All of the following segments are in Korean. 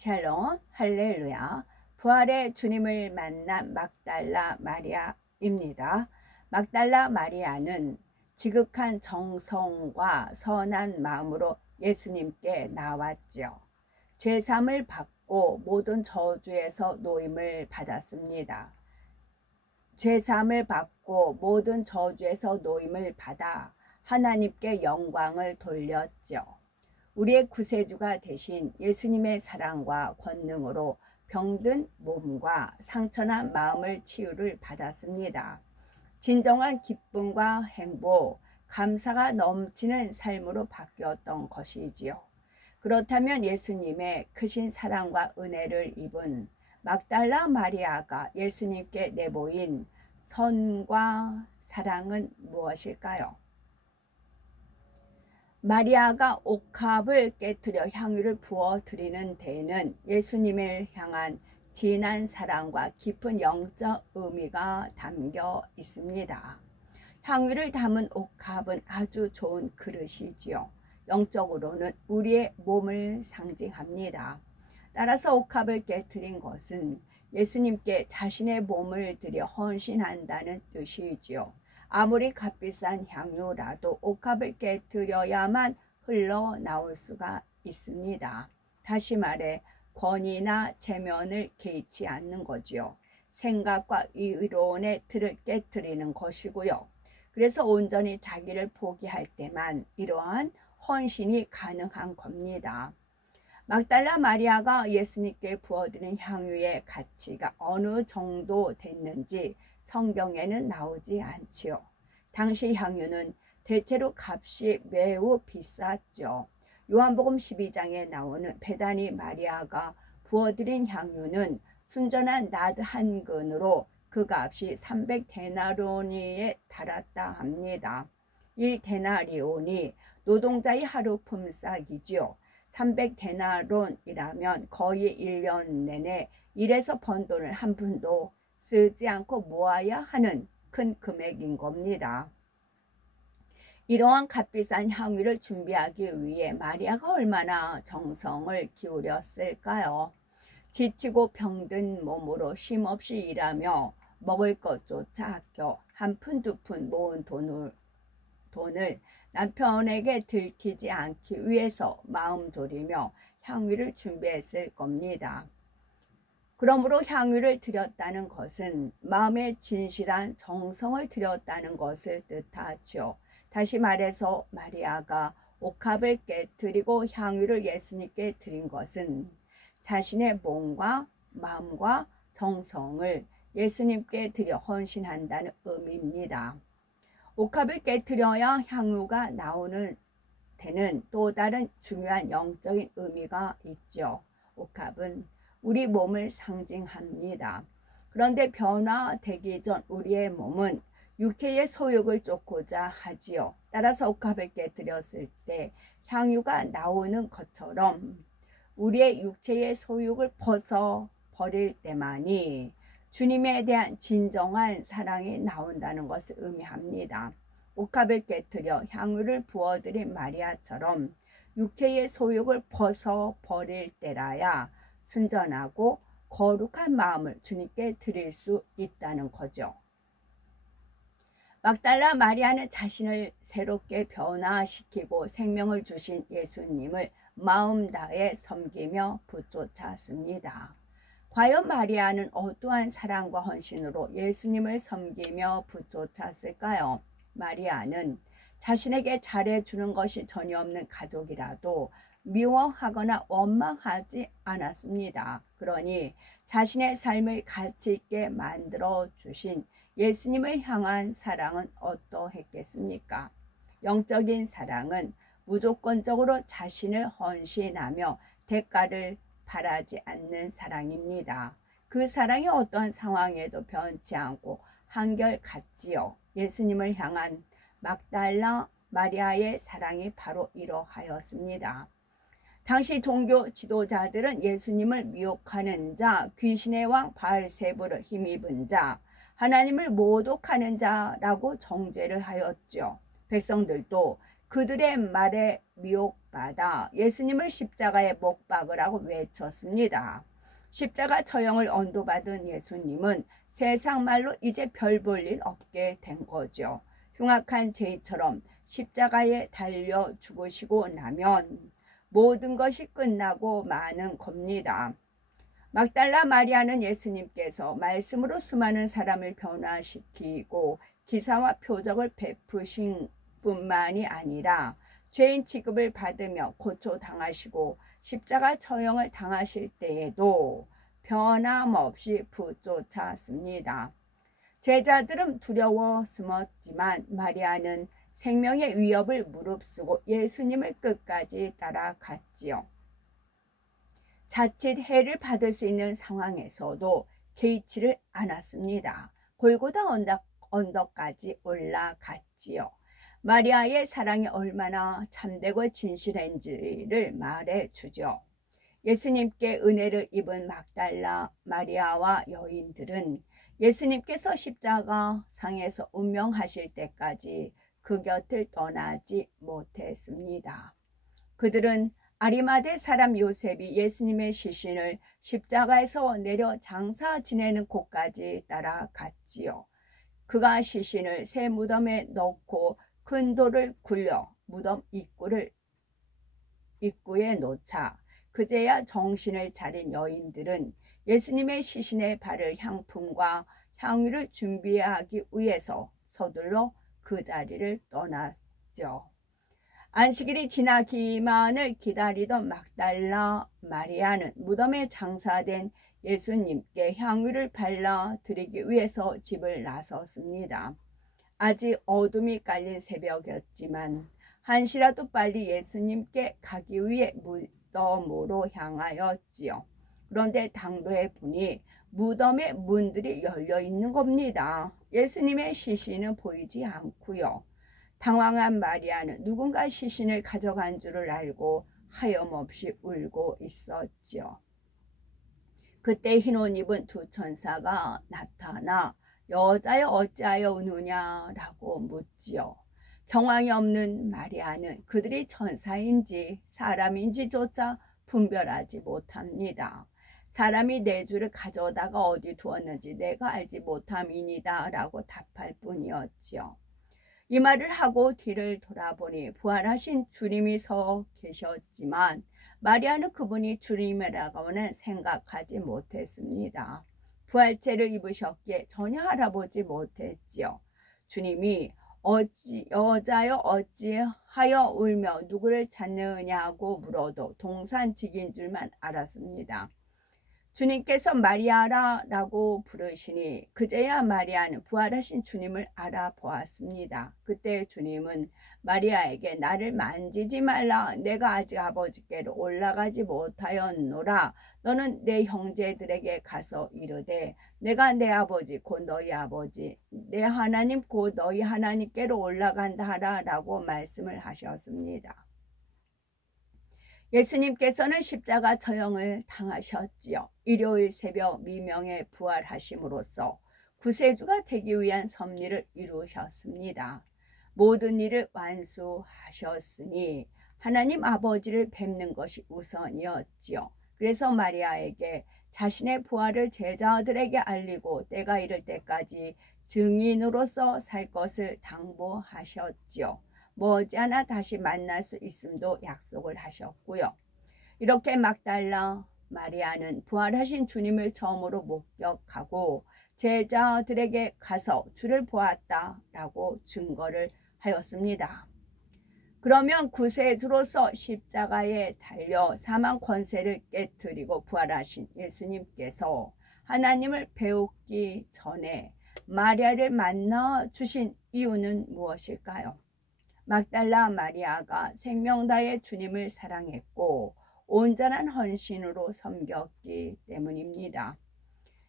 샬롬, 할렐루야. 부활의 주님을 만난 막달라 마리아입니다. 막달라 마리아는 지극한 정성과 선한 마음으로 예수님께 나왔죠. 죄사함을 받고 모든 저주에서 노임을 받았습니다. 죄사함을 받고 모든 저주에서 노임을 받아 하나님께 영광을 돌렸죠. 우리의 구세주가 되신 예수님의 사랑과 권능으로 병든 몸과 상처난 마음을 치유를 받았습니다. 진정한 기쁨과 행복, 감사가 넘치는 삶으로 바뀌었던 것이지요. 그렇다면 예수님의 크신 사랑과 은혜를 입은 막달라 마리아가 예수님께 내보인 선과 사랑은 무엇일까요? 마리아가 옥합을 깨뜨려 향유를 부어 드리는 데에는 예수님을 향한 진한 사랑과 깊은 영적 의미가 담겨 있습니다. 향유를 담은 옥합은 아주 좋은 그릇이지요. 영적으로는 우리의 몸을 상징합니다. 따라서 옥합을 깨뜨린 것은 예수님께 자신의 몸을 들여 헌신한다는 뜻이지요. 아무리 값비싼 향유라도 옥합을 깨뜨려야만 흘러나올 수가 있습니다. 다시 말해 권위나 체면을 개의치 않는 거지요. 생각과 이론의 틀을 깨뜨리는 것이고요. 그래서 온전히 자기를 포기할 때만 이러한 헌신이 가능한 겁니다. 막달라 마리아가 예수님께 부어드린 향유의 가치가 어느 정도 됐는지 성경에는 나오지 않지요. 당시 향유는 대체로 값이 매우 비쌌죠. 요한복음 12장에 나오는 베다니 마리아가 부어드린 향유는 순전한 나드 한 근으로 그 값이 300데나리온에 달았다 합니다. 1데나리온이 노동자의 하루 품삯이지요. 300데나론이라면 거의 1년 내내 일해서 번 돈을 한 푼도 쓰지 않고 모아야 하는 큰 금액인 겁니다. 이러한 값비싼 향유를 준비하기 위해 마리아가 얼마나 정성을 기울였을까요? 지치고 병든 몸으로 쉼없이 일하며 먹을 것조차 아껴 한 푼 두 푼 모은 돈을 남편에게 들키지 않기 위해서 마음 졸이며 향유를 준비했을 겁니다. 그러므로 향유를 드렸다는 것은 마음의 진실한 정성을 드렸다는 것을 뜻하죠. 다시 말해서 마리아가 옥합을 깨뜨리고 향유를 예수님께 드린 것은 자신의 몸과 마음과 정성을 예수님께 드려 헌신한다는 의미입니다. 옥합을 깨뜨려야 향유가 나오는 데는 또 다른 중요한 영적인 의미가 있죠. 옥합은 우리 몸을 상징합니다. 그런데 변화되기 전 우리의 몸은 육체의 소욕을 쫓고자 하지요. 따라서 옥합을 깨뜨렸을 때 향유가 나오는 것처럼 우리의 육체의 소욕을 벗어 버릴 때만이 주님에 대한 진정한 사랑이 나온다는 것을 의미합니다. 옥합을 깨뜨려 향유를 부어드린 마리아처럼 육체의 소욕을 벗어 버릴 때라야 순전하고 거룩한 마음을 주님께 드릴 수 있다는 거죠. 막달라 마리아는 자신을 새롭게 변화시키고 생명을 주신 예수님을 마음 다해 섬기며 붙쫓았습니다. 과연 마리아는 어떠한 사랑과 헌신으로 예수님을 섬기며 붙쫓았을까요? 마리아는 자신에게 잘해주는 것이 전혀 없는 가족이라도 미워하거나 원망하지 않았습니다. 그러니 자신의 삶을 가치 있게 만들어 주신 예수님을 향한 사랑은 어떠했겠습니까? 영적인 사랑은 무조건적으로 자신을 헌신하며 대가를 바라지 않는 사랑입니다. 그 사랑이 어떠한 상황에도 변치 않고 한결같지요. 예수님을 향한 막달라 마리아의 사랑이 바로 이러하였습니다. 당시 종교 지도자들은 예수님을 미혹하는 자, 귀신의 왕 바알세불을 힘입은 자, 하나님을 모독하는 자라고 정죄를 하였죠. 백성들도 그들의 말에 미혹받아 예수님을 십자가에 못 박으라고 외쳤습니다. 십자가 처형을 언도받은 예수님은 세상 말로 이제 별 볼 일 없게 된 거죠. 흉악한 죄처럼 십자가에 달려 죽으시고 나면 모든 것이 끝나고 마는 겁니다. 막달라 마리아는 예수님께서 말씀으로 수많은 사람을 변화시키고 기사와 표적을 베푸신 뿐만이 아니라 죄인 취급을 받으며 고초당하시고 십자가 처형을 당하실 때에도 변함없이 붙쫓았습니다. 제자들은 두려워 숨었지만 마리아는 생명의 위협을 무릅쓰고 예수님을 끝까지 따라갔지요. 자칫 해를 받을 수 있는 상황에서도 개의치를 않았습니다. 골고다 언덕까지 올라갔지요. 마리아의 사랑이 얼마나 참되고 진실한지를 말해주죠. 예수님께 은혜를 입은 막달라 마리아와 여인들은 예수님께서 십자가 상에서 운명하실 때까지 그 곁을 떠나지 못했습니다. 그들은 아리마대 사람 요셉이 예수님의 시신을 십자가에서 내려 장사 지내는 곳까지 따라갔지요. 그가 시신을 새 무덤에 넣고 큰 돌을 굴려 무덤 입구에 놓자 그제야 정신을 차린 여인들은 예수님의 시신에 바를 향품과 향유를 준비하기 위해서 서둘러 그 자리를 떠났죠. 안식일이 지나기만을 기다리던 막달라 마리아는 무덤에 장사된 예수님께 향유를 발라 드리기 위해서 집을 나섰습니다. 아직 어둠이 깔린 새벽이었지만 한시라도 빨리 예수님께 가기 위해 무덤으로 향하였지요. 그런데 당도해 보니 무덤의 문들이 열려 있는 겁니다. 예수님의 시신은 보이지 않고요. 당황한 마리아는 누군가 시신을 가져간 줄을 알고 하염없이 울고 있었지요. 그때 흰 옷 입은 두 천사가 나타나 여자여 어찌하여 우느냐라고 묻지요. 경황이 없는 마리아는 그들이 천사인지 사람인지조차 분별하지 못합니다. 사람이 내 주를 가져다가 어디 두었는지 내가 알지 못함이니다 라고 답할 뿐이었지요. 이 말을 하고 뒤를 돌아보니 부활하신 주님이 서 계셨지만 마리아는 그분이 주님이라고는 생각하지 못했습니다. 부활체를 입으셨기에 전혀 알아보지 못했지요. 주님이 여자여 어찌하여 울며 누구를 찾느냐고 물어도 동산직인 줄만 알았습니다. 주님께서 마리아라 라고 부르시니 그제야 마리아는 부활하신 주님을 알아보았습니다. 그때 주님은 마리아에게 나를 만지지 말라. 내가 아직 아버지께로 올라가지 못하였노라. 너는 내 형제들에게 가서 이르되 내가 내 아버지 곧 너희 아버지 내 하나님 곧 너희 하나님께로 올라간다 하라 라고 말씀을 하셨습니다. 예수님께서는 십자가 처형을 당하셨지요. 일요일 새벽 미명에 부활하심으로써 구세주가 되기 위한 섭리를 이루셨습니다. 모든 일을 완수하셨으니 하나님 아버지를 뵙는 것이 우선이었지요. 그래서 마리아에게 자신의 부활을 제자들에게 알리고 때가 이를 때까지 증인으로서 살 것을 당부하셨지요. 머지않아 다시 만날 수 있음도 약속을 하셨고요. 이렇게 막달라 마리아는 부활하신 주님을 처음으로 목격하고 제자들에게 가서 주를 보았다라고 증거를 하였습니다. 그러면 구세주로서 십자가에 달려 사망 권세를 깨뜨리고 부활하신 예수님께서 하나님을 배우기 전에 마리아를 만나 주신 이유는 무엇일까요? 막달라 마리아가 생명 다해 주님을 사랑했고 온전한 헌신으로 섬겼기 때문입니다.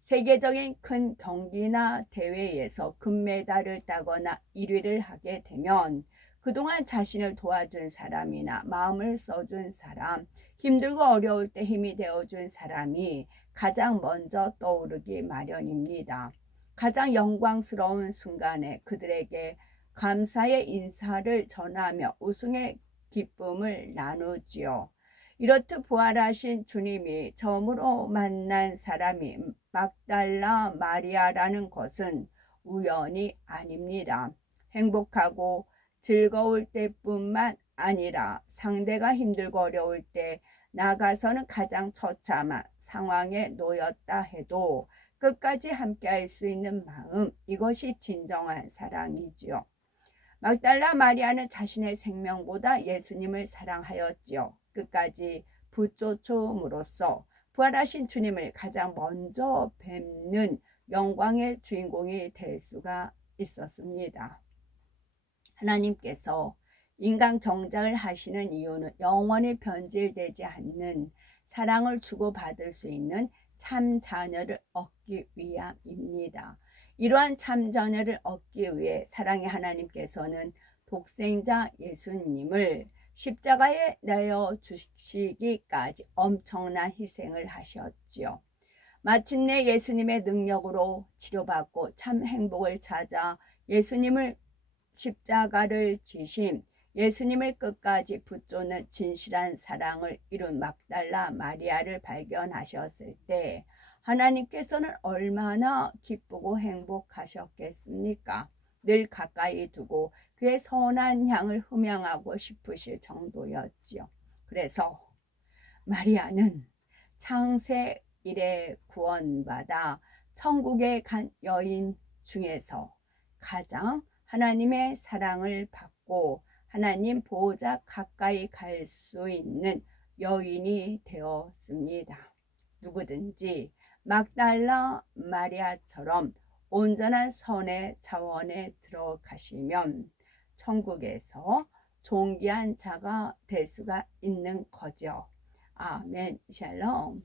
세계적인 큰 경기나 대회에서 금메달을 따거나 1위를 하게 되면 그동안 자신을 도와준 사람이나 마음을 써준 사람, 힘들고 어려울 때 힘이 되어준 사람이 가장 먼저 떠오르기 마련입니다. 가장 영광스러운 순간에 그들에게 감사의 인사를 전하며 우승의 기쁨을 나누지요. 이렇듯 부활하신 주님이 처음으로 만난 사람이 막달라 마리아라는 것은 우연이 아닙니다. 행복하고 즐거울 때뿐만 아니라 상대가 힘들고 어려울 때 나가서는 가장 처참한 상황에 놓였다 해도 끝까지 함께할 수 있는 마음, 이것이 진정한 사랑이지요. 막달라 마리아는 자신의 생명보다 예수님을 사랑하였지요. 끝까지 붙쫓음으로써 부활하신 주님을 가장 먼저 뵙는 영광의 주인공이 될 수가 있었습니다. 하나님께서 인간 경작을 하시는 이유는 영원히 변질되지 않는 사랑을 주고받을 수 있는 참 자녀를 얻기 위함입니다. 이러한 참 자녀를 얻기 위해 사랑의 하나님께서는 독생자 예수님을 십자가에 내어 주시기까지 엄청난 희생을 하셨지요. 마침내 예수님의 능력으로 치료받고 참 행복을 찾아 예수님을 십자가를 지신 예수님을 끝까지 붙쫓는 진실한 사랑을 이룬 막달라 마리아를 발견하셨을 때 하나님께서는 얼마나 기쁘고 행복하셨겠습니까? 늘 가까이 두고 그의 선한 향을 흠양하고 싶으실 정도였지요. 그래서 마리아는 창세 이래 구원받아 천국에 간 여인 중에서 가장 하나님의 사랑을 받고 하나님 보호자 가까이 갈 수 있는 여인이 되었습니다. 누구든지 막달라 마리아처럼 온전한 선의 차원에 들어가시면 천국에서 존귀한 자가 될 수가 있는 거죠. 아멘. 샬롬.